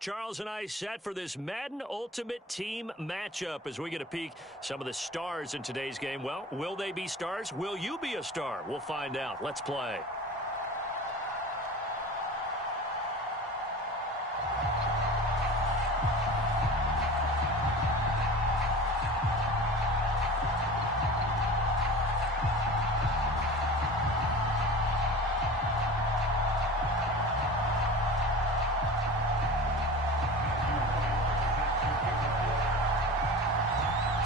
Charles and I set for this Madden Ultimate Team matchup as we get a peek some of the stars in today's game. Well, will they be stars? Will you be a star? We'll find out. Let's play.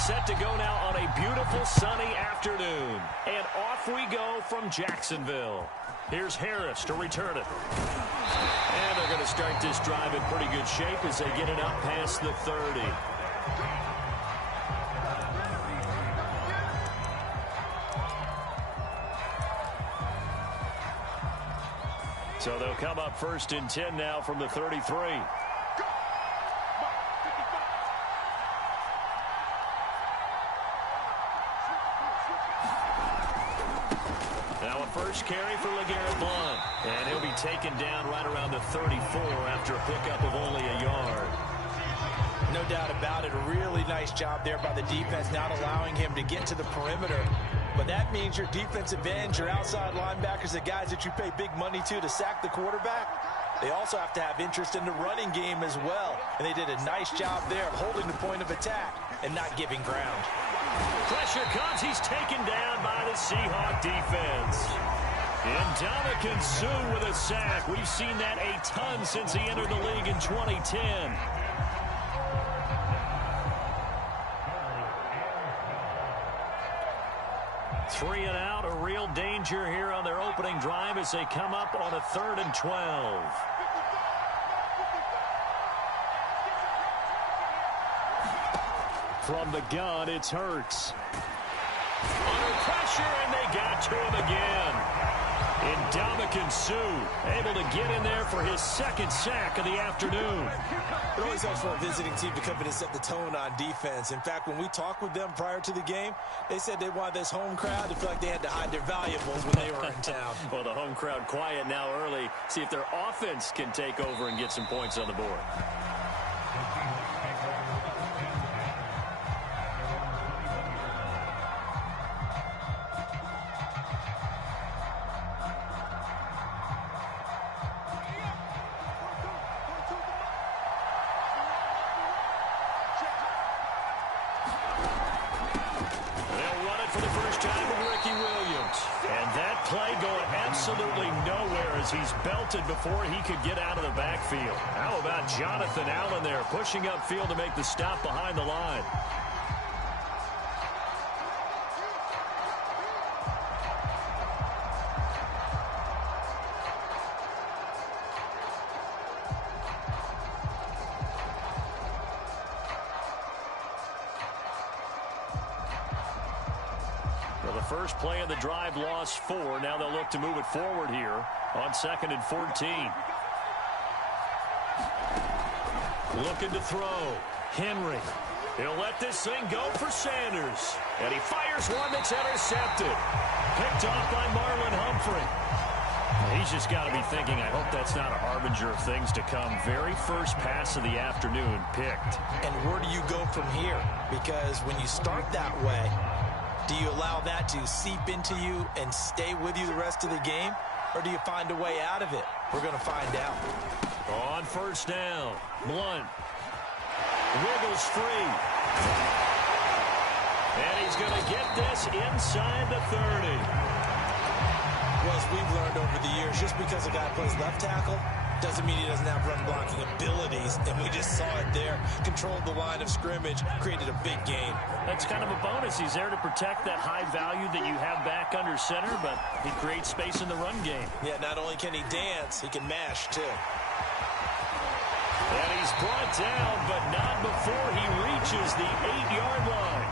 Set to go now on a beautiful sunny afternoon. And off we go from Jacksonville. Here's Harris to return it. And they're going to start this drive in pretty good shape as they get it up past the 30. So they'll come up 1st and 10 now from the 33. First carry for LeGarrette Blount. And he'll be taken down right around the 34 after a pickup of only a yard. No doubt about it. A really nice job there by the defense, not allowing him to get to the perimeter. But that means your defensive ends, your outside linebackers, the guys that you pay big money to sack the quarterback, they also have to have interest in the running game as well. And they did a nice job there of holding the point of attack and not giving ground. Pressure comes. He's taken down by the Seahawk defense. And Ndamukong Suh with a sack. We've seen that a ton since he entered the league in 2010. Three and out, a real danger here on their opening drive as they come up on a 3rd and 12. From the gun, it's Hurts. Under pressure, and they got to him again. And Ndamukong Suh able to get in there for his 2nd sack of the afternoon. It always helps for a visiting team to come in and set the tone on defense. In fact, when we talked with them prior to the game, they said they wanted this home crowd to feel like they had to hide their valuables when they were in town. Well, the home crowd quiet now early. See if their offense can take over and get some points on the board. He's belted before he could get out of the backfield. How about Jonathan Allen there pushing upfield to make the stop behind the line? Well, the first play of the drive lost 4. Now they'll look to move it forward here on 2nd and 14. Looking to throw. Henry. He'll let this thing go for Sanders. And he fires one that's intercepted. Picked off by Marlon Humphrey. He's just got to be thinking, I hope that's not a harbinger of things to come. Very first pass of the afternoon picked. And where do you go from here? Because when you start that way, do you allow that to seep into you and stay with you the rest of the game? Or do you find a way out of it? We're going to find out. On 1st down, Blount wiggles free. And he's going to get this inside the 30. Well, as we've learned over the years, just because a guy plays left tackle doesn't mean he doesn't have run blocking abilities. And we just saw it there. Controlled the line of scrimmage, created a big gain. That's kind of a bonus. He's there to protect that high value that you have back under center, but he creates space in the run game. Yeah, not only can he dance, he can mash, too. And he's brought down, but not before he reaches the 8-yard line.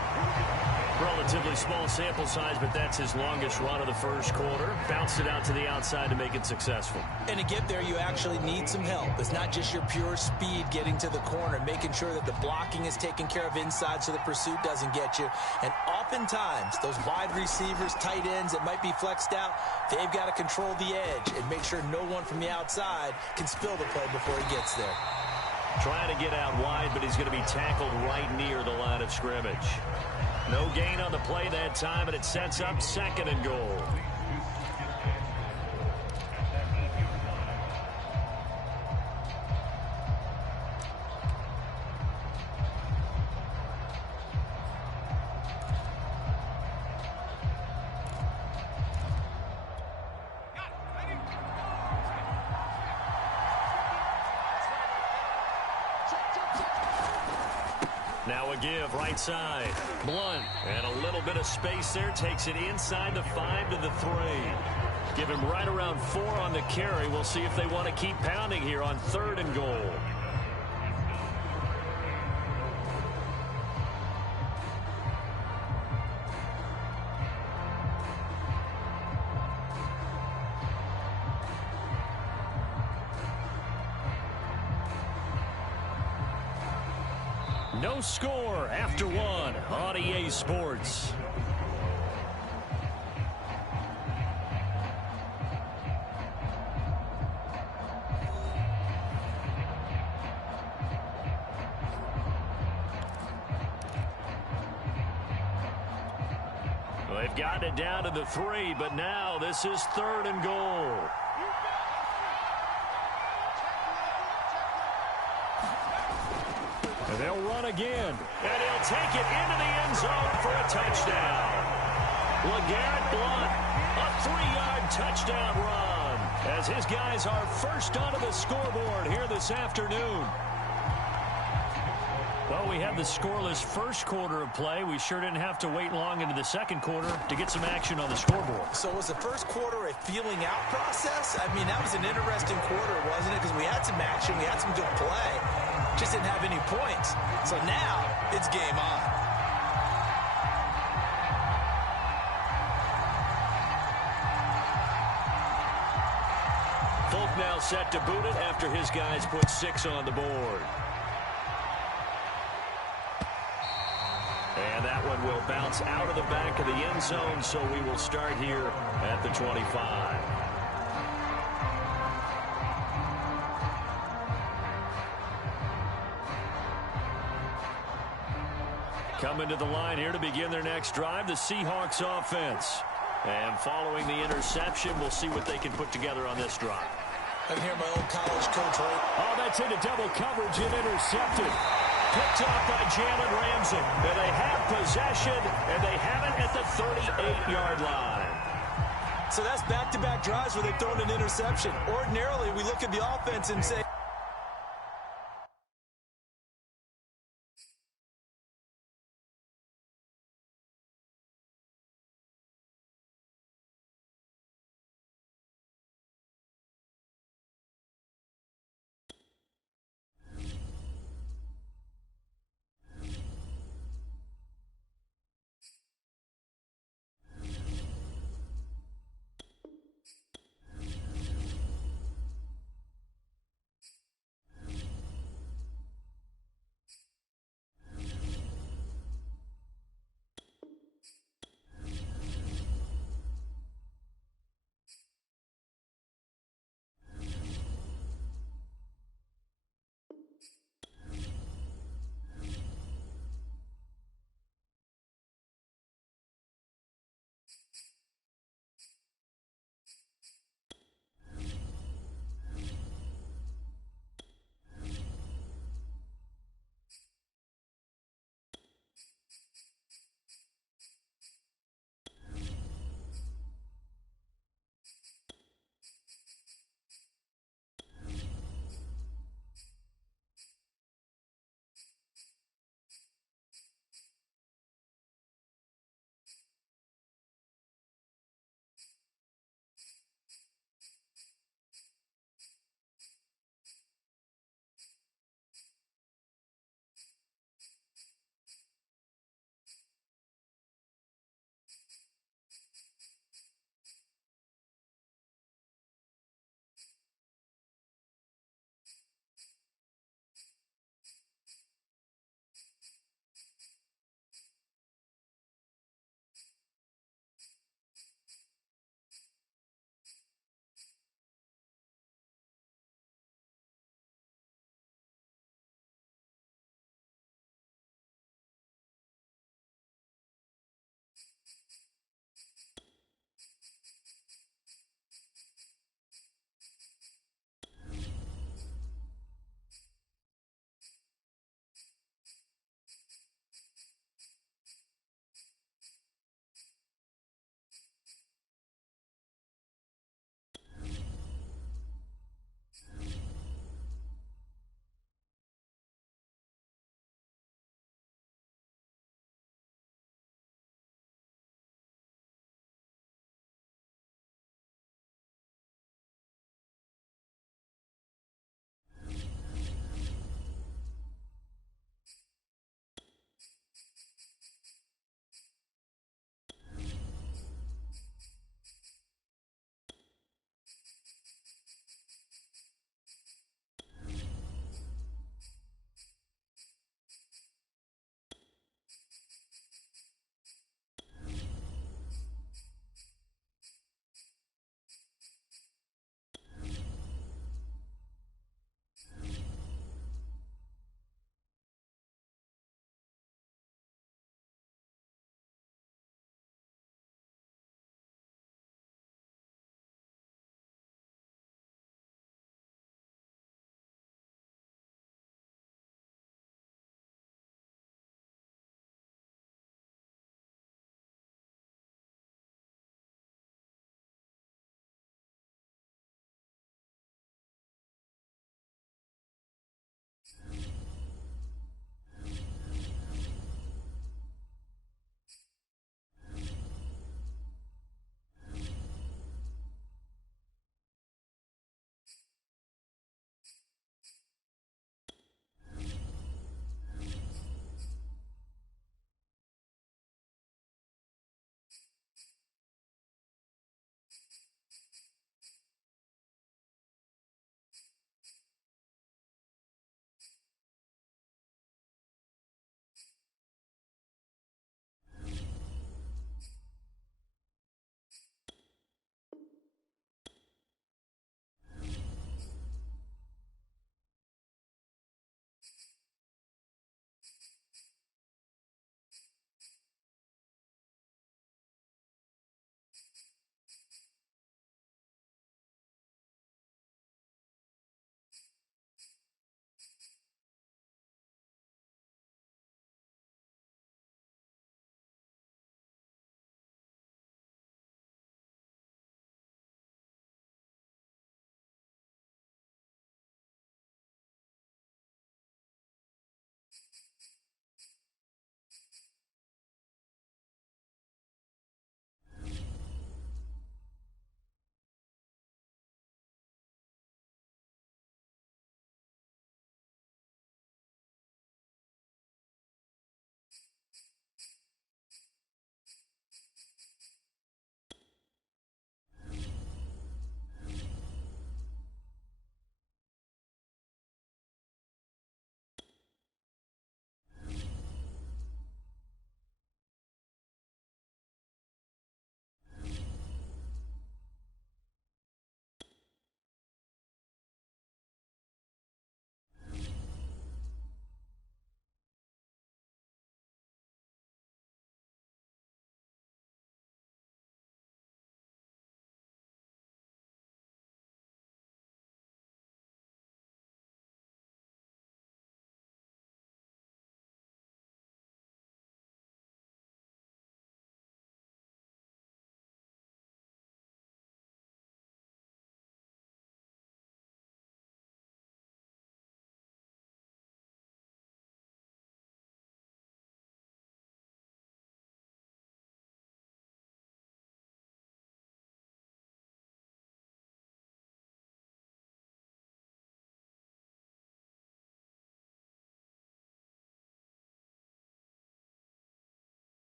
Relatively small sample size, but that's his longest run of the first quarter. Bounced it out to the outside to make it successful. And to get there, you actually need some help. It's not just your pure speed getting to the corner, making sure that the blocking is taken care of inside so the pursuit doesn't get you. And oftentimes, those wide receivers, tight ends that might be flexed out, they've got to control the edge and make sure no one from the outside can spill the play before he gets there. Trying to get out wide, but he's going to be tackled right near the line of scrimmage. No gain on the play that time, and it sets up 2nd and goal. Now a give right side. Blunt. And a little bit of space there. Takes it inside the 5 to the 3. Give him right around 4 on the carry. We'll see if they want to keep pounding here on 3rd and goal. No score after 1 on EA Sports. Well, they've gotten it down to the 3, but now this is 3rd and goal. And they'll run again. And he'll take it into the end zone for a touchdown. LeGarrette Blunt, a 3-yard touchdown run, as his guys are first onto the scoreboard here this afternoon. Well, we had the scoreless first quarter of play. We sure didn't have to wait long into the 2nd quarter to get some action on the scoreboard. So was the first quarter a feeling out process? I mean, that was an interesting quarter, wasn't it? Because we had some action, we had some good play. Just didn't have any points. So now it's game on. Folk now set to boot it after his guys put 6 on the board. And that one will bounce out of the back of the end zone, so we will start here at the 25. Coming to the line here to begin their next drive, the Seahawks offense. And following the interception, we'll see what they can put together on this drive. I can hear my old college coach, right? Oh, that's into double coverage and intercepted. Picked off by Jalen Ramsey. And they have possession, and they have it at the 38-yard line. So that's back-to-back drives where they've thrown an interception. Ordinarily, we look at the offense and say,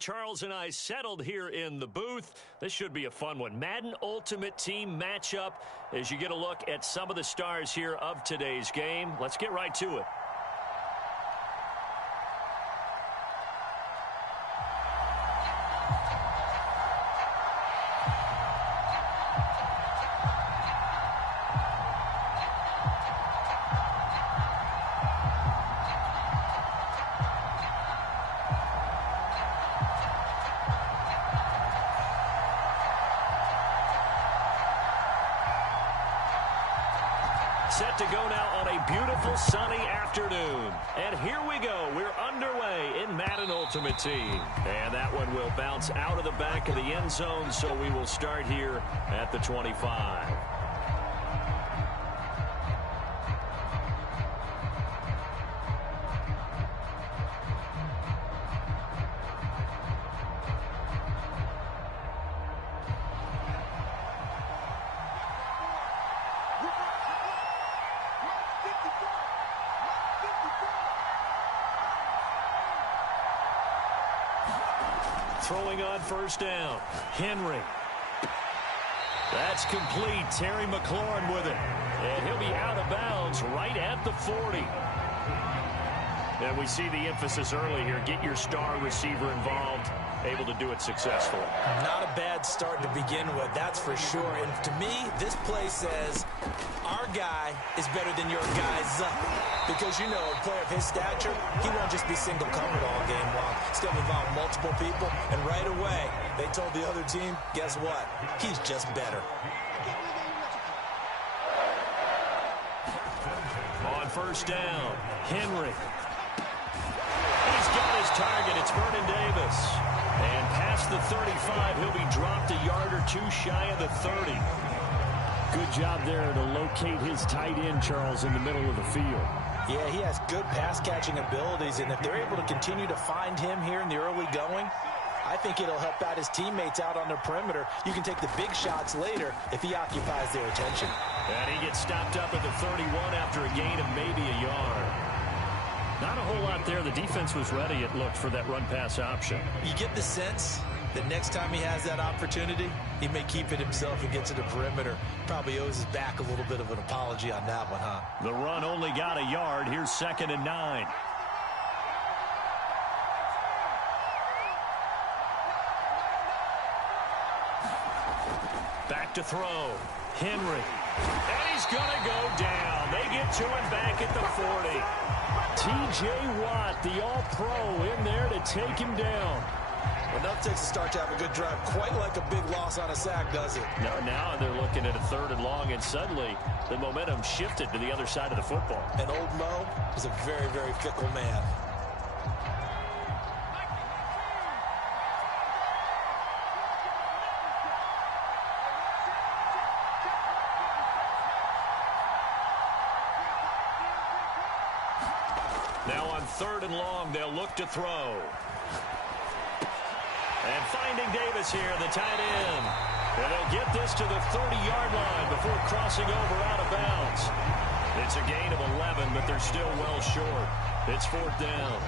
Charles and I settled here in the booth. This should be a fun one. Madden Ultimate Team matchup as you get a look at some of the stars here of today's game. Let's get right to it. Set to go now on a beautiful sunny afternoon. And here we go. We're underway in Madden Ultimate Team. And that one will bounce out of the back of the end zone, so we will start here at the 25. Throwing on first down. Henry. That's complete. Terry McLaurin with it. And he'll be out of bounds right at the 40. And we see the emphasis early here. Get your star receiver involved. Able to do it successfully. Not a bad start to begin with, that's for sure. And to me, this play says our guy is better than your guys. Because, you know, a player of his stature, he won't just be single-covered all game long. He's going to involve multiple people. And right away, they told the other team, guess what? He's just better. On first down, Henry. He's got his target. It's Vernon Davis. And past the 35, he'll be dropped a yard or two shy of the 30. Good job there to locate his tight end, Charles, in the middle of the field. Yeah, he has good pass-catching abilities, and if they're able to continue to find him here in the early going, I think it'll help out his teammates out on the perimeter. You can take the big shots later if he occupies their attention. And he gets stopped up at the 31 after a gain of maybe a yard. Not a whole lot there. The defense was ready, it looked, for that run-pass option. You get the sense that next time he has that opportunity, he may keep it himself and get to the perimeter. Probably owes his back a little bit of an apology on that one, huh? The run only got a yard. Here's 2nd and 9. Back to throw. Henry. And he's going to go down. They get to him back at the 40. T.J. Watt, the all-pro, in there to take him down. Enough takes a start to have a good drive. Quite like a big loss on a sack, does it? Now they're looking at a 3rd and long, and suddenly the momentum shifted to the other side of the football. And old Mo is a very, very fickle man. Now on 3rd and long, they'll look to throw. And finding Davis here, the tight end. And they'll get this to the 30-yard line before crossing over out of bounds. It's a gain of 11, but they're still well short. It's 4th down.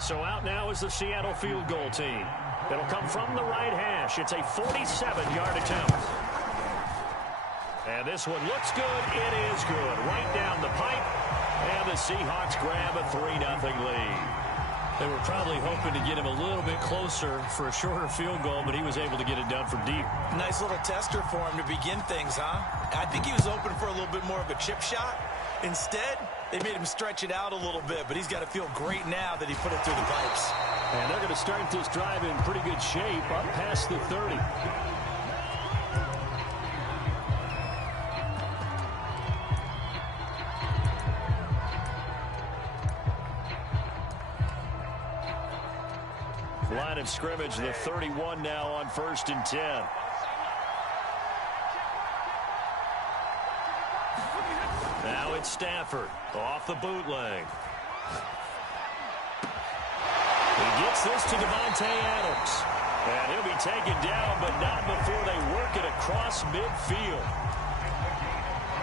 So out now is the Seattle field goal team. It'll come from the right hash. It's a 47-yard attempt. And this one looks good. It is good. Right down the pipe. And the Seahawks grab a 3-0 lead. They were probably hoping to get him a little bit closer for a shorter field goal, but he was able to get it done from deep. Nice little tester for him to begin things, huh? I think he was open for a little bit more of a chip shot. Instead, they made him stretch it out a little bit, but he's got to feel great now that he put it through the pipes. And they're going to start this drive in pretty good shape up past the 30. Line of scrimmage, the 31 now on 1st and 10. Now it's Stafford off the bootleg. He gets this to Devontae Adams. And he'll be taken down, but not before they work it across midfield.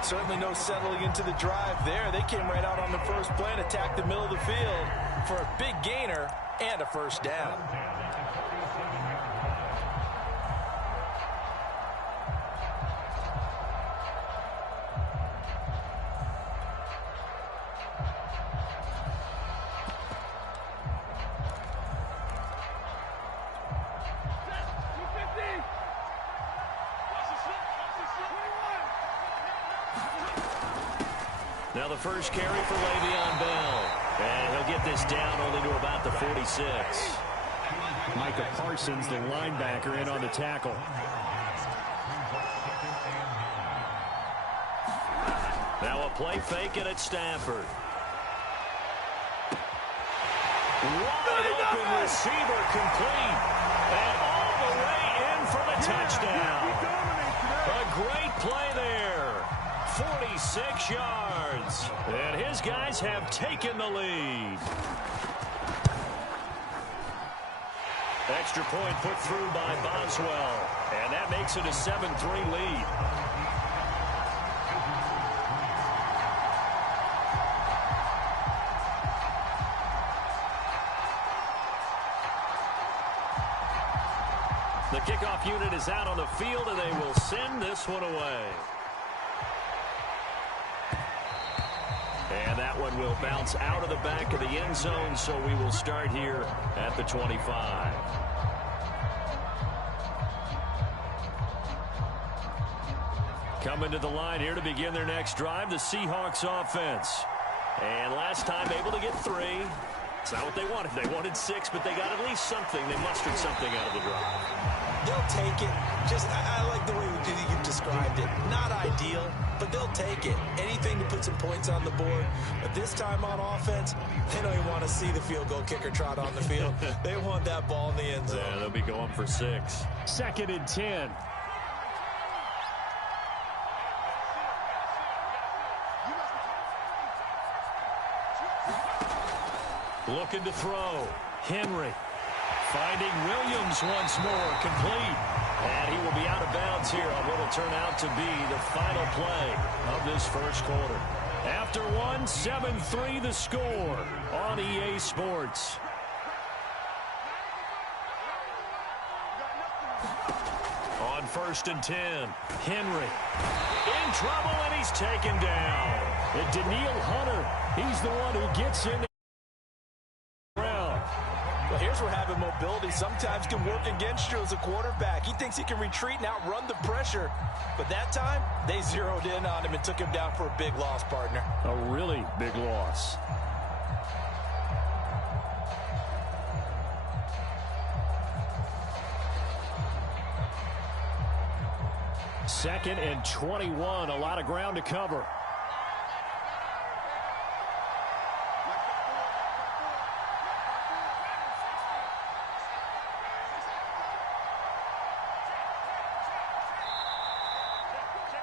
Certainly no settling into the drive there. They came right out on the first play and attacked the middle of the field for a big gainer and a first down. Now the first carry for Le'Veon Bell. And he'll get this down only to about the 46. Micah Parsons, the linebacker, in on the tackle. Now a play fake, and it's Stafford. Wide open receiver complete. And all the way in for the touchdown. A great play there. 46 yards. And his guys have taken the lead. Extra point put through by Boswell. And that makes it a 7-3 lead. The kickoff unit is out on the field, and they will send this one away. And that one will bounce out of the back of the end zone, so we will start here at the 25. Coming to the line here to begin their next drive, the Seahawks offense. And last time able to get 3. It's not what they wanted. They wanted 6, but they got at least something. They mustered something out of the drive. They'll take it. I like the way you've described it. Not ideal, but they'll take it. Anything to put some points on the board. But this time on offense, they don't even want to see the field goal kicker trot on the field. They want that ball in the end zone. Yeah, they'll be going for 6. 2nd and 10. Looking to throw. Henry. Finding Williams once more, complete. And he will be out of bounds here on what will turn out to be the final play of this first quarter. After 1, 7-3 the score on EA Sports. On 1st and 10, Henry. In trouble, and he's taken down. And Danielle Hunter, he's the one who gets in. Well, here's where having mobility sometimes can work against you as a quarterback. He thinks he can retreat and outrun the pressure. But that time, they zeroed in on him and took him down for a big loss, partner. A really big loss. Second and 21, a lot of ground to cover.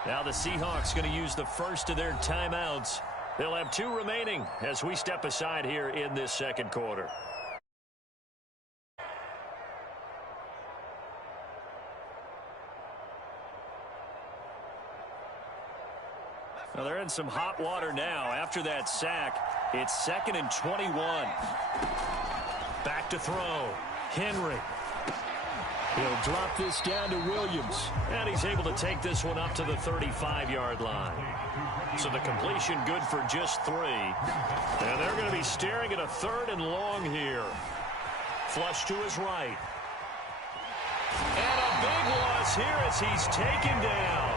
Now the Seahawks going to use the first of their timeouts. They'll have 2 remaining as we step aside here in this second quarter. Well, they're in some hot water now. After that sack, it's 2nd and 21. Back to throw. Henry. He'll drop this down to Williams. And he's able to take this one up to the 35-yard line. So the completion good for just 3. And they're going to be staring at a 3rd and long here. Flush to his right. And a big loss here as he's taken down.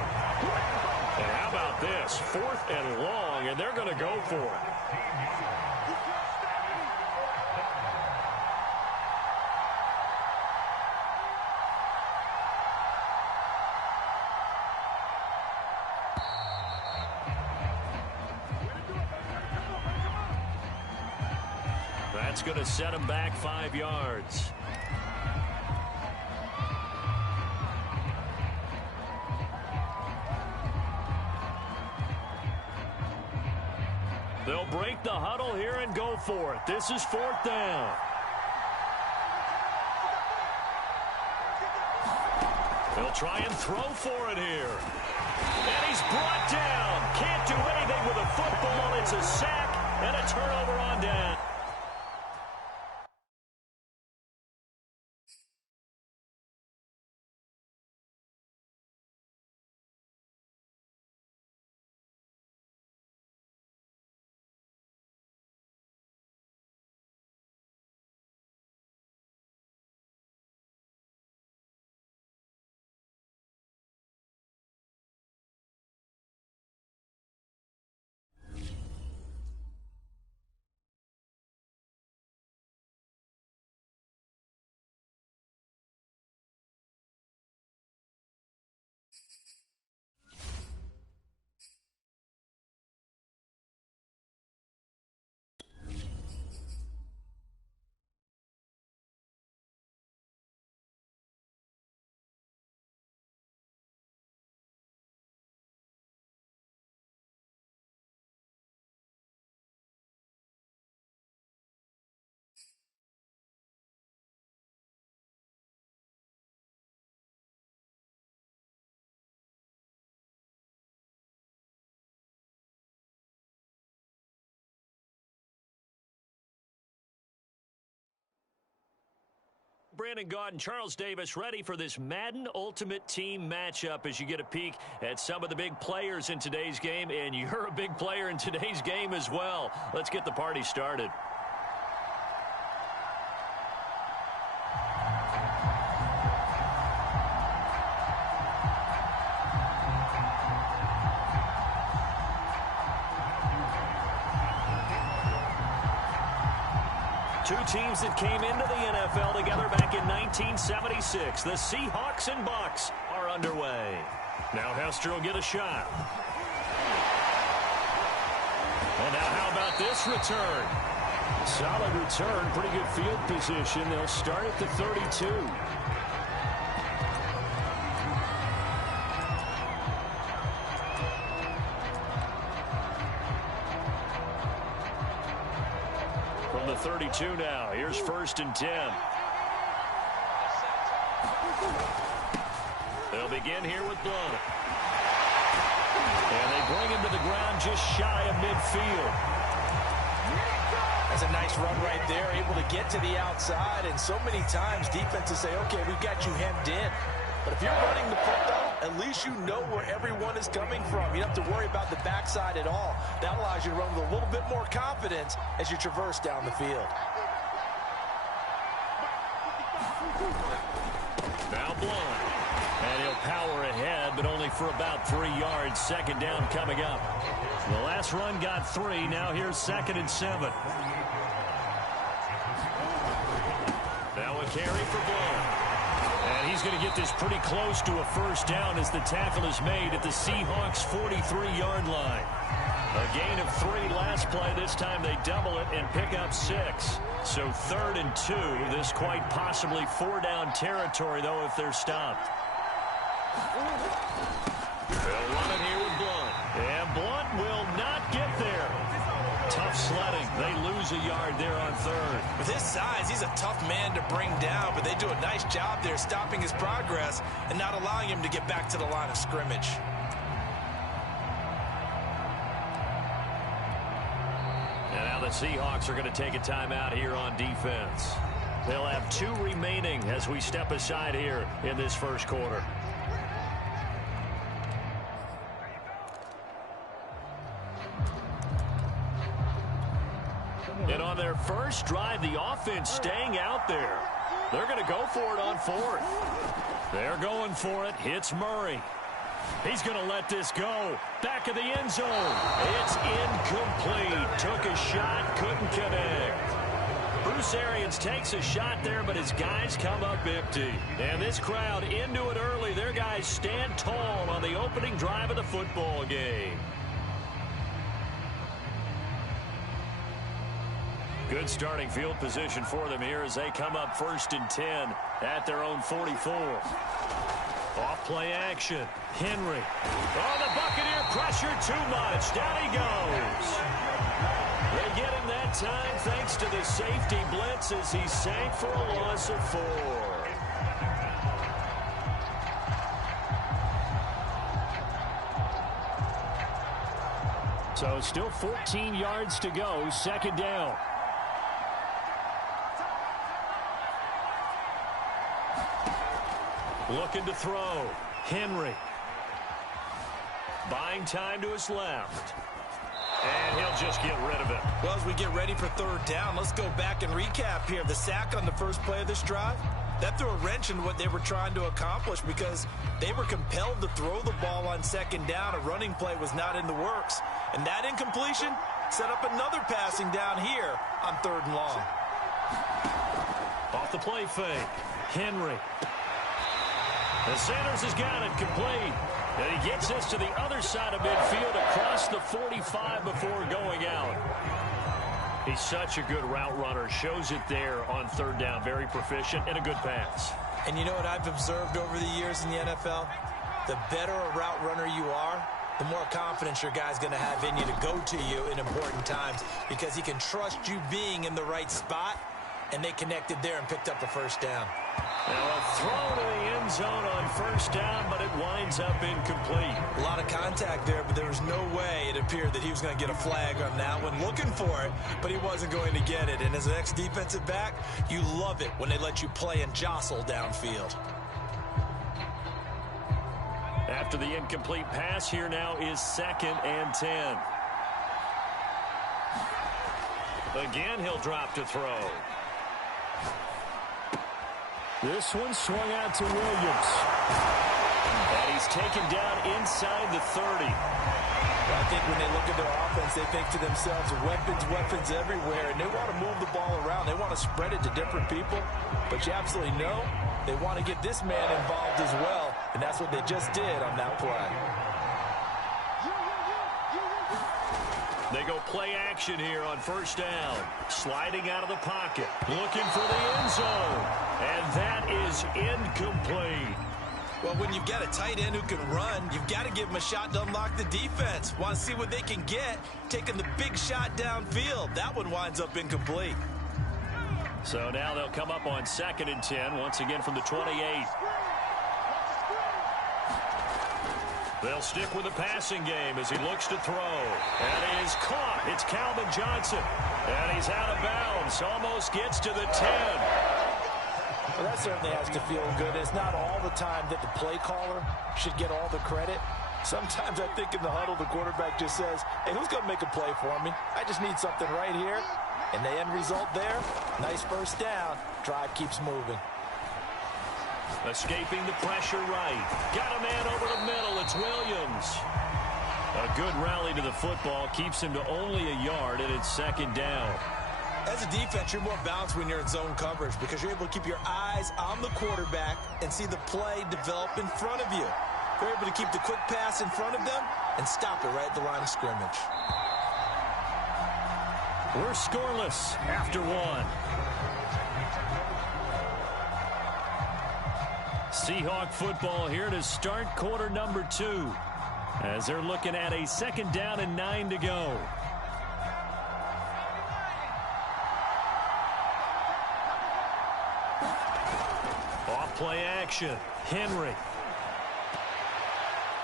And how about this? 4th and long, and they're going to go for it. That's going to set him back 5 yards. They'll break the huddle here and go for it. This is 4th down. They'll try and throw for it here. And he's brought down. Can't do anything with a football. It's a sack and a turnover on down. Brandon Gaudin and Charles Davis ready for this Madden Ultimate Team matchup as you get a peek at some of the big players in today's game, and you're a big player in today's game as well. Let's get the party started. Two teams that came into the NFL together back in 1976. The Seahawks and Bucs are underway. Now Hester will get a shot. And now how about this return? Solid return, pretty good field position. They'll start at the 32. From the 32 now, here's 1st and 10. They'll begin here with Blount. And they bring him to the ground just shy of midfield. That's a nice run right there, able to get to the outside. And so many times defenses say, okay, we've got you hemmed in. But if you're running the football, at least you know where everyone is coming from. You don't have to worry about the backside at all. That allows you to run with a little bit more confidence as you traverse down the field. Now Blount. And he'll power ahead, but only for about 3 yards. 2nd down coming up. The last run got 3. Now here's 2nd and 7. Now a carry for Blount. And he's going to get this pretty close to a 1st down as the tackle is made at the Seahawks' 43-yard line. A gain of 3 last play. This time they double it and pick up 6. So 3rd and 2. This quite possibly 4-down territory, though, if they're stopped. They'll run it here with Blount. And Blount will not get there. Tough sledding. They lose a yard there on 3rd. With his size, he's a tough man to bring down, but they do a nice job there stopping his progress and not allowing him to get back to the line of scrimmage. And now the Seahawks are going to take a timeout here on defense. They'll have 2 remaining as we step aside here in this 1st quarter. And on their first drive, the offense staying out there. They're going to go for it on 4th. They're going for it. Hits Murray. He's going to let this go. Back of the end zone. It's incomplete. Took a shot, couldn't connect. Bruce Arians takes a shot there, but his guys come up empty. And this crowd into it early. Their guys stand tall on the opening drive of the football game. Good starting field position for them here as they come up 1st and 10 at their own 44. Off play action. Henry. Oh, the Buccaneer pressure too much. Down he goes. They get him that time thanks to the safety blitz as he sank for a loss of 4. So still 14 yards to go, second down. Looking to throw. Henry. Buying time to his left. And he'll just get rid of it. Well, as we get ready for third down, let's go back and recap here. The sack on the first play of this drive, that threw a wrench in what they were trying to accomplish because they were compelled to throw the ball on second down. A running play was not in the works. And that incompletion set up another passing down here on third and long. Off the play fake. Henry. And Sanders has got it complete. And he gets this to the other side of midfield across the 45 before going out. He's such a good route runner. Shows it there on third down. Very proficient and a good pass. And you know what I've observed over the years in the NFL? The better a route runner you are, the more confidence your guy's going to have in you to go to you in important times because he can trust you being in the right spot, and they connected there and picked up a first down. Now a throw to the end zone on first down, but it winds up incomplete. A lot of contact there, but there was no way it appeared that he was going to get a flag on that one. Looking for it, but he wasn't going to get it. And as an ex-defensive back, you love it when they let you play and jostle downfield. After the incomplete pass, here now is 2nd and 10. Again, he'll drop to throw. This one swung out to Williams. And he's taken down inside the 30. Well, I think when they look at their offense, they think to themselves, weapons everywhere, and they want to move the ball around. They want to spread it to different people, but you absolutely know they want to get this man involved as well, and that's what they just did on that play. They go play action here on first down. Sliding out of the pocket. Looking for the end zone. And that is incomplete. Well, when you've got a tight end who can run, you've got to give him a shot to unlock the defense. Want to see what they can get, taking the big shot downfield. That one winds up incomplete. So now they'll come up on 2nd and 10, once again from the 28. They'll stick with the passing game as he looks to throw. And it is caught. It's Calvin Johnson. And he's out of bounds. Almost gets to the 10. Well, that certainly has to feel good. It's not all the time that the play caller should get all the credit. Sometimes I think in the huddle, the quarterback just says, hey, who's going to make a play for me? I just need something right here. And the end result there, nice first down. Drive keeps moving. Escaping the pressure right. Got a man over the middle. It's Williams. A good rally to the football. Keeps him to only a yard, and it's 2nd down. As a defense, you're more balanced when you're in zone coverage because you're able to keep your eyes on the quarterback and see the play develop in front of you. You're able to keep the quick pass in front of them and stop it right at the line of scrimmage. We're scoreless after one. Seahawk football here to start quarter number 2 as they're looking at a 2nd down and 9 to go. Off play action. Henry.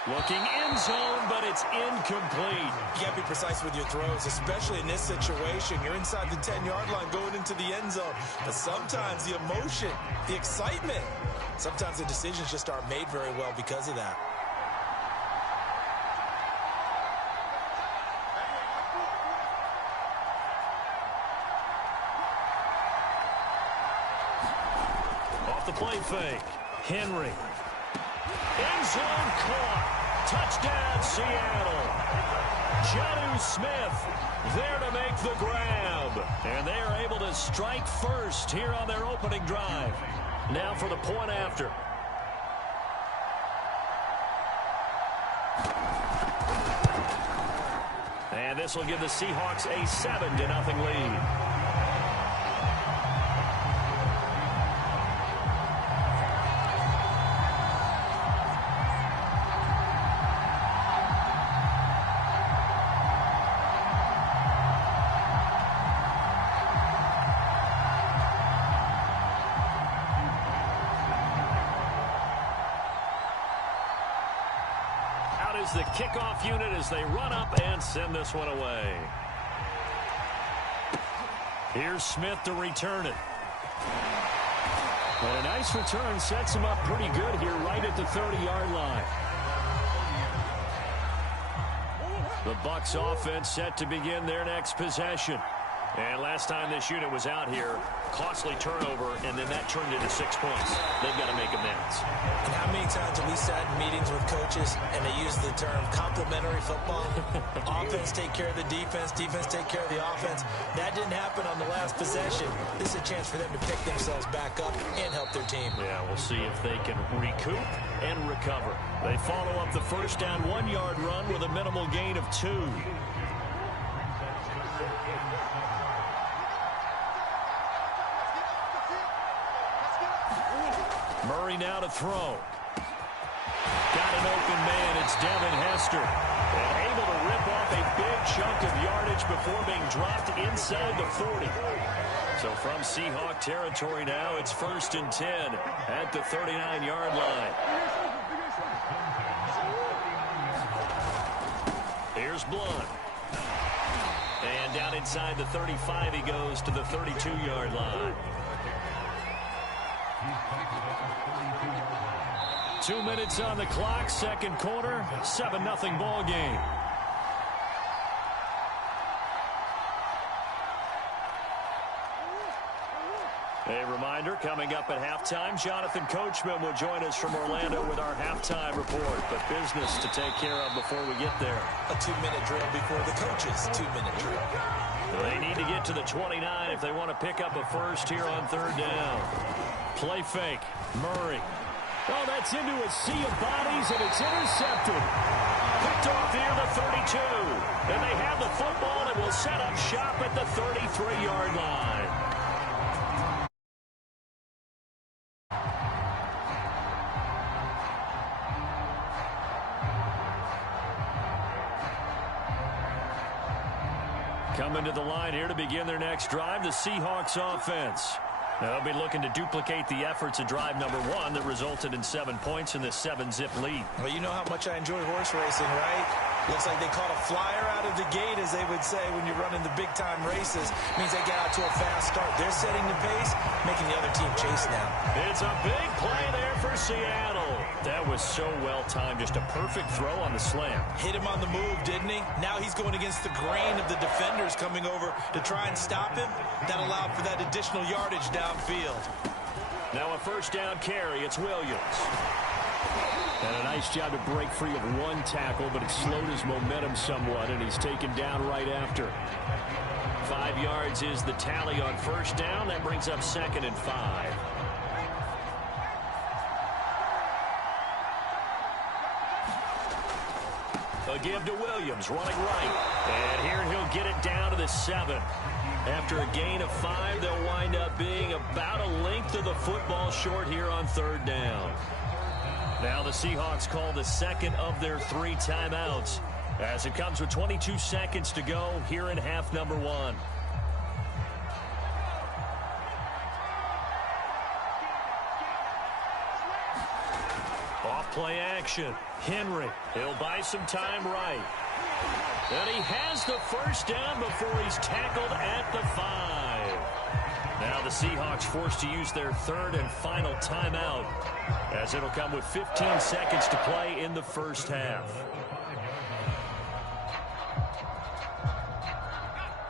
Looking end zone, but it's incomplete. You got to be precise with your throws, especially in this situation. You're inside the 10-yard line going into the end zone. But sometimes the emotion, the excitement, sometimes the decisions just aren't made very well because of that. Off the play fake. Henry. End zone caught. Touchdown, Seattle. Jonnu Smith there to make the grab. And they are able to strike first here on their opening drive. Now for the point after. And this will give the Seahawks a 7-0 lead. is the kickoff unit as they run up and send this one away. Here's Smith to return it. And a nice return sets him up pretty good here right at the 30-yard line. The Bucs offense set to begin their next possession. And last time this unit was out here, costly turnover, and then that turned into 6 points. They've got to make amends. And how many times have we sat in meetings with coaches and they use the term complementary football? Offense take care of the defense, defense take care of the offense. That didn't happen on the last possession. This is a chance for them to pick themselves back up and help their team. Yeah, we'll see if they can recoup and recover. They follow up the first down 1-yard run with a minimal gain of 2. Murray now to throw. Got an open man. It's Devin Hester. And able to rip off a big chunk of yardage before being dropped inside the 40. So from Seahawk territory now, it's 1st and 10 at the 39-yard line. Here's Blunt. And down inside the 35 he goes to the 32-yard line. 2 minutes on the clock, second quarter, 7-0 ball game. A reminder, coming up at halftime, Jonathan Coachman will join us from Orlando with our halftime report. But business to take care of before we get there. A 2-minute drill before the coaches' 2-minute drill. They need to get to the 29 if they want to pick up a first here on 3rd down. Play fake. Murray. Oh, that's into a sea of bodies, and it's intercepted. Picked off near the 32. And they have the football and will set up shop at the 33-yard line. Coming to the line here to begin their next drive, the Seahawks offense. Now they'll be looking to duplicate the efforts of drive number 1 that resulted in 7 points in this 7-zip lead. Well, you know how much I enjoy horse racing, right? Looks like they caught a flyer out of the gate, as they would say when you're running the big-time races. Means they get out to a fast start. They're setting the pace, making the other team chase now. It's a big play there for Seattle. That was so well-timed. Just a perfect throw on the slam. Hit him on the move, didn't he? Now he's going against the grain of the defenders coming over to try and stop him. That allowed for that additional yardage downfield. Now a first down carry. It's Williams. And a nice job to break free of one tackle, but it slowed his momentum somewhat, and he's taken down right after. 5 yards is the tally on first down. That brings up 2nd and 5. A give to Williams, running right. And here he'll get it down to the 7. After a gain of 5, they'll wind up being about a length of the football short here on 3rd down. Now the Seahawks call the second of their 3 timeouts as it comes with 22 seconds to go here in half number 1. Off play action. Henry. He'll buy some time right. And he has the first down before he's tackled at the 5. Now the Seahawks forced to use their 3rd and final timeout, as it'll come with 15 seconds to play in the first half.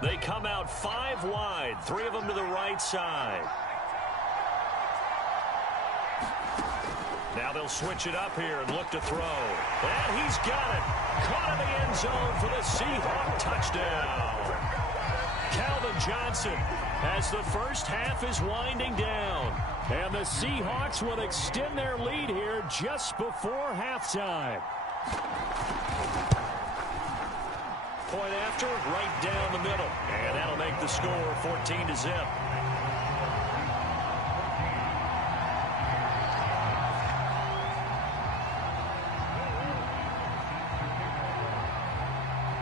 They come out 5 wide, 3 of them to the right side. Now they'll switch it up here and look to throw. And he's got it. Caught in the end zone for the Seahawk touchdown. Calvin Johnson, as the first half is winding down. And the Seahawks will extend their lead here just before halftime. Point after, right down the middle. And that'll make the score 14-0.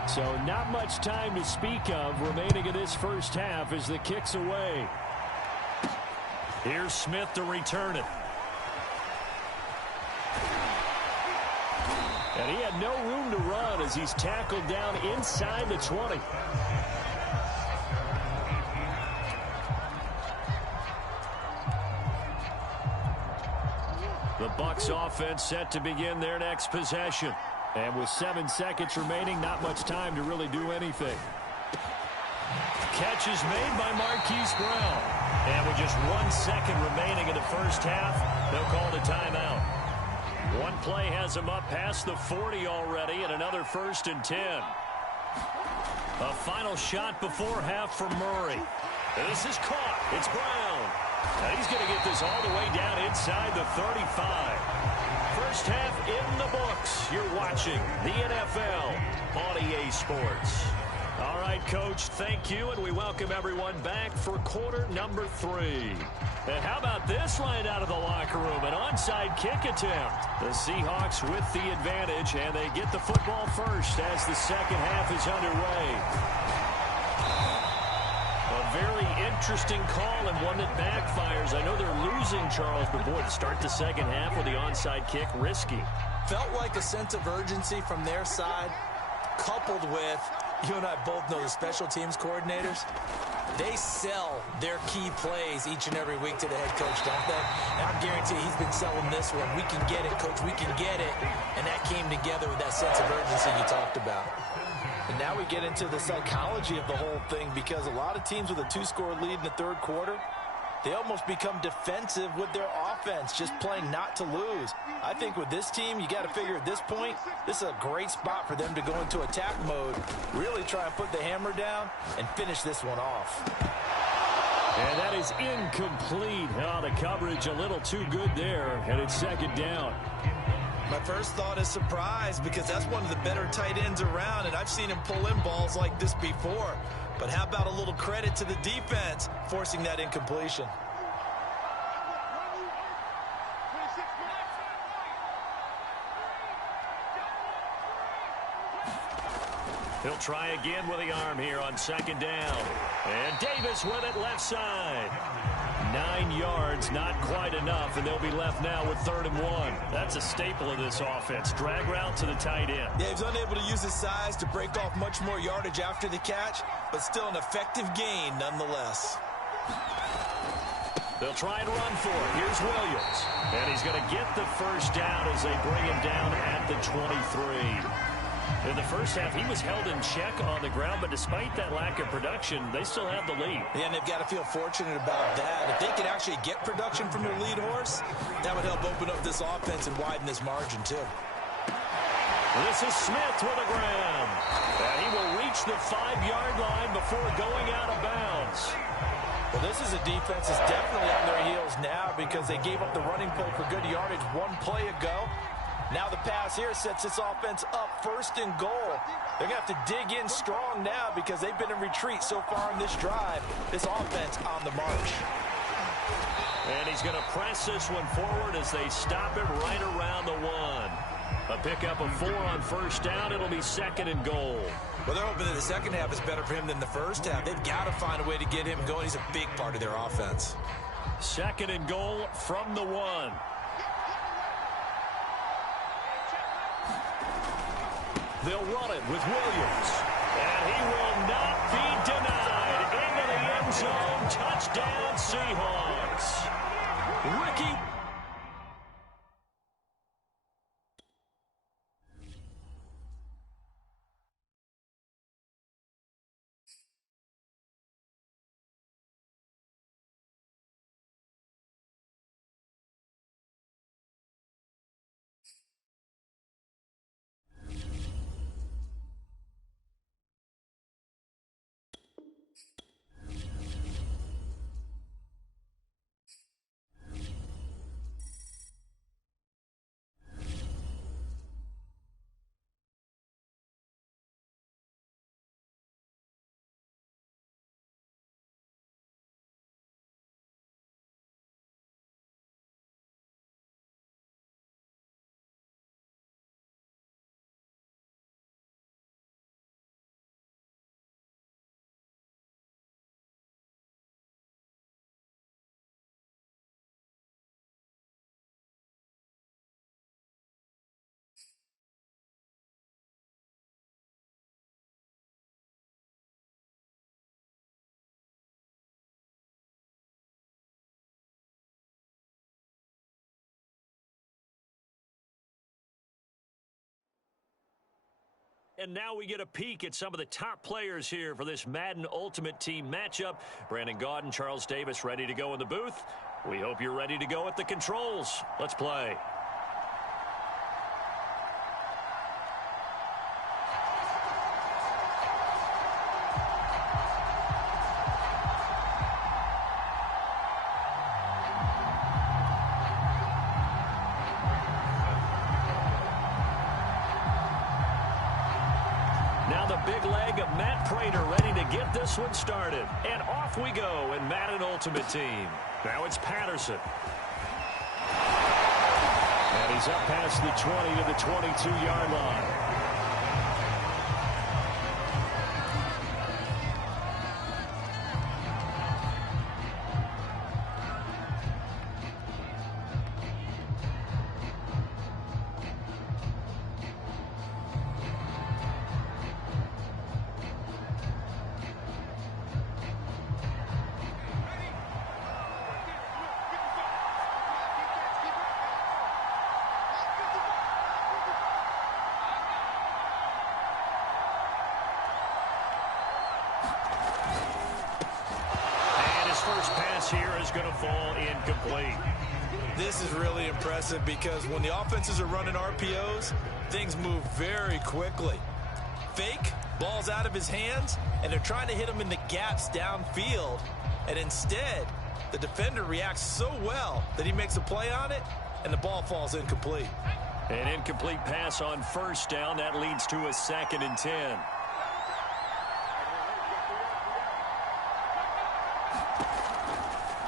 So not much time to speak of remaining in this first half as the kick's away. Here's Smith to return it. And he had no room to run as he's tackled down inside the 20. The Bucs offense set to begin their next possession. And with 7 seconds remaining, not much time to really do anything. Catch is made by Marquise Brown. And with just 1 second remaining in the first half, they'll call the timeout. One play has him up past the 40 already, and another 1st and 10. A final shot before half for Murray. This is caught. It's Brown. And he's going to get this all the way down inside the 35. First half in the books. You're watching the NFL on EA Sports. All right, Coach, thank you, and we welcome everyone back for quarter number 3. And how about this right out of the locker room? An onside kick attempt. The Seahawks with the advantage, and they get the football first as the second half is underway. A very interesting call and one that backfires. I know they're losing, Charles, but boy, to start the second half with the onside kick, risky. Felt like a sense of urgency from their side, coupled with, you and I both know the special teams coordinators. They sell their key plays each and every week to the head coach, don't they? And I guarantee he's been selling this one. We can get it, Coach. We can get it. And that came together with that sense of urgency you talked about. And now we get into the psychology of the whole thing, because a lot of teams with a 2-score lead in the third quarter, they almost become defensive with their offense, just playing not to lose. I think with this team, you got to figure at this point, this is a great spot for them to go into attack mode, really try and put the hammer down and finish this one off. And that is incomplete. Oh, the coverage a little too good there, and it's second down. My first thought is surprise, because that's one of the better tight ends around, and I've seen him pull in balls like this before. But how about a little credit to the defense forcing that incompletion? He'll try again with the arm here on second down. And Davis with it left side. 9 yards, not quite enough, and they'll be left now with 3rd and 1. That's a staple of this offense. Drag route to the tight end. Yeah, he's unable to use his size to break off much more yardage after the catch, but still an effective gain nonetheless. They'll try and run for it. Here's Williams. And he's going to get the first down as they bring him down at the 23. In the first half, he was held in check on the ground, but despite that lack of production, they still have the lead. Yeah, and they've got to feel fortunate about that. If they could actually get production from their lead horse, that would help open up this offense and widen this margin, too. This is Smith with a grab. And he will reach the 5-yard line before going out of bounds. Well, this is a defense that's definitely on their heels now, because they gave up the running play for good yardage one play ago. Now the pass here sets this offense up 1st and goal. They're going to have to dig in strong now, because they've been in retreat so far in this drive. This offense on the march. And he's going to press this one forward as they stop him right around the 1. A pickup of 4 on first down. It'll be 2nd and goal. Well, they're hoping that the second half is better for him than the first half. They've got to find a way to get him going. He's a big part of their offense. 2nd and goal from the 1. They'll run it with Williams. And he will not be denied. Into the end zone. Touchdown, Seahawks. Ricky And now we get a peek at some of the top players here for this Madden Ultimate Team matchup. Brandon Gaudin, Charles Davis ready to go in the booth. We hope you're ready to go at the controls. Let's play. Big leg of Matt Prater ready to get this one started. And off we go in Madden Ultimate Team. Now it's Patterson. And he's up past the 20 to the 22-yard line. Here is going to fall incomplete. This is really impressive because when the offenses are running RPOs, things move very quickly. Fake, ball's out of his hands, and they're trying to hit him in the gaps downfield. And instead, the defender reacts so well that he makes a play on it, and the ball falls incomplete. An incomplete pass on first down. That leads to a 2nd and 10.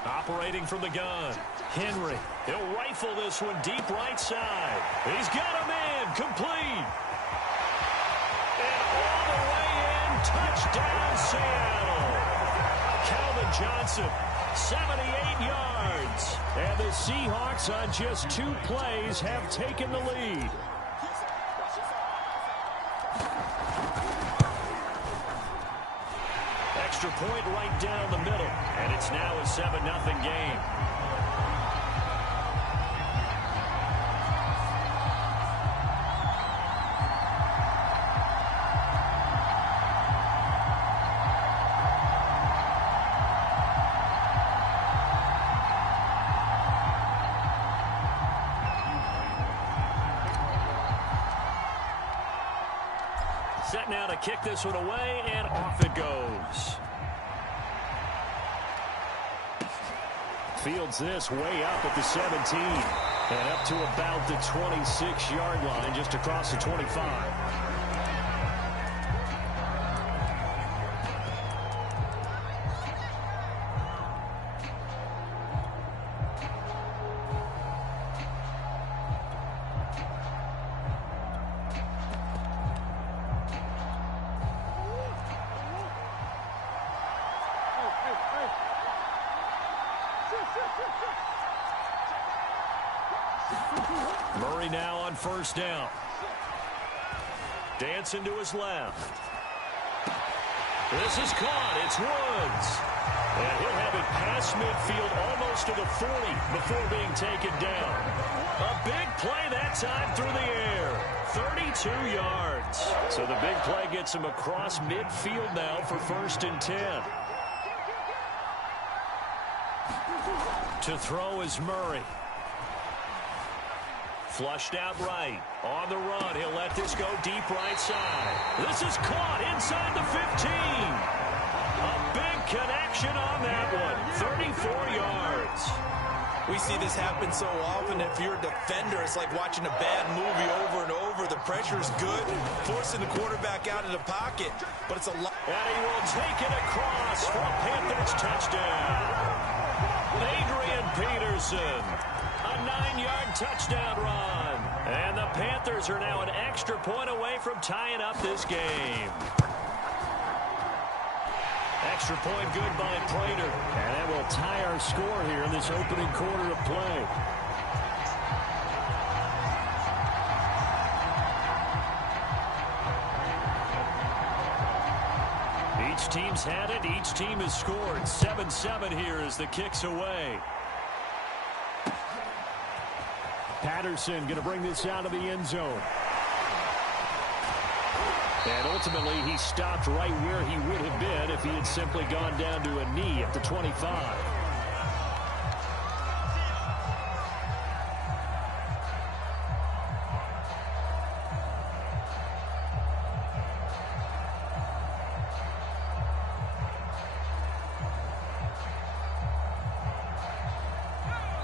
Operating from the gun, Henry. He'll rifle this one deep right side. He's got him in, complete. And all the way in, touchdown Seattle. Calvin Johnson, 78 yards. And the Seahawks on just 2 plays have taken the lead. Extra point right down the middle, and it's now a 7-0 game. Set now to kick this one away, and off it goes. Fields this way up at the 17. And up to about the 26-yard line, just across the 25. Murray now on first down. Dancing to his left. This is caught. It's Woods. And he'll have it past midfield almost to the 40 before being taken down. A big play that time through the air. 32 yards. So the big play gets him across midfield now for 1st and 10. To throw is Murray. Flushed out right. On the run, he'll let this go deep right side. This is caught inside the 15. A big connection on that one. 34 yards. We see this happen so often. If you're a defender, it's like watching a bad movie over and over. The pressure is good, forcing the quarterback out of the pocket. But it's a lot. And he will take it across for a Panthers touchdown. Adrian Peterson. A 9-yard touchdown run. And the Panthers are now an extra point away from tying up this game. Extra point good by Prater. And that will tie our score here in this opening quarter of play. Each team's had it. Each team has scored. 7-7 here as the kick's away. Patterson going to bring this out of the end zone. And ultimately, he stopped right where he would have been if he had simply gone down to a knee at the 25.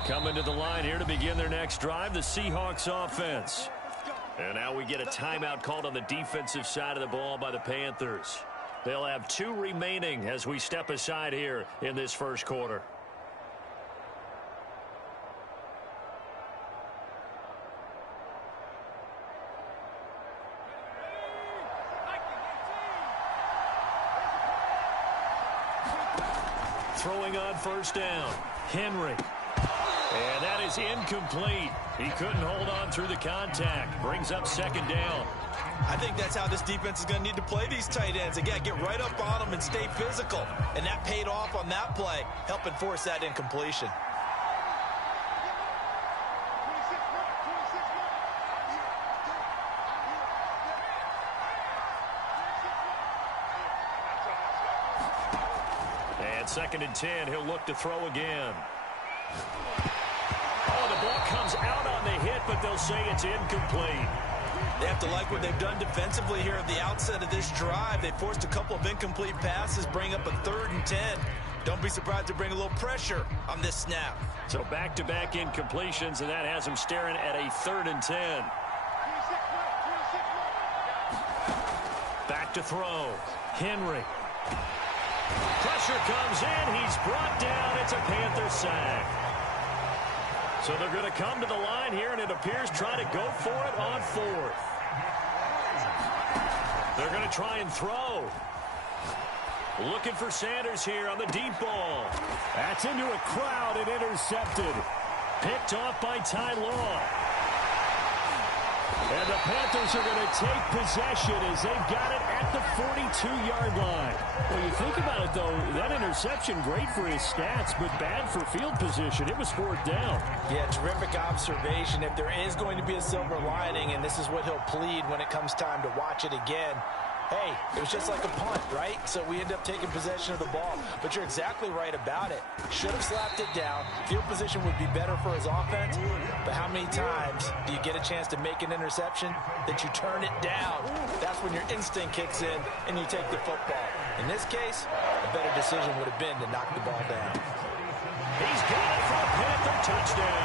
Coming to the line here to begin their next drive, the Seahawks offense. And now we get a timeout called on the defensive side of the ball by the Panthers. They'll have 2 remaining as we step aside here in this first quarter. Throwing on first down, Henry. And that is incomplete. He couldn't hold on through the contact. Brings up second down. I think that's how this defense is going to need to play these tight ends. Again, get right up on them and stay physical. And that paid off on that play, helping force that incompletion. And 2nd and 10, he'll look to throw again. Oh, the ball comes out on the hit, but they'll say it's incomplete. They have to like what they've done defensively here at the outset of this drive. They forced a couple of incomplete passes, bring up a 3rd and 10. Don't be surprised to bring a little pressure on this snap. So back-to-back incompletions, and that has them staring at a 3rd and 10. Back to throw. Henry. Pressure comes in. He's brought down. It's a Panther sack. So they're going to come to the line here, and it appears try to go for it on 4th. They're going to try and throw. Looking for Sanders here on the deep ball. That's into a crowd and intercepted. Picked off by Ty Law. And the Panthers are going to take possession as they've got it at the 42-yard line. Well, you think about it, though, that interception, great for his stats, but bad for field position. It was 4th down. Yeah, terrific observation. If there is going to be a silver lining, and this is what he'll plead when it comes time to watch it again, hey, it was just like a punt, right? So we end up taking possession of the ball. But you're exactly right about it. Should have slapped it down. Field position would be better for his offense. But how many times do you get a chance to make an interception that you turn it down? That's when your instinct kicks in and you take the football. In this case, a better decision would have been to knock the ball down. He's got it for a Panther touchdown.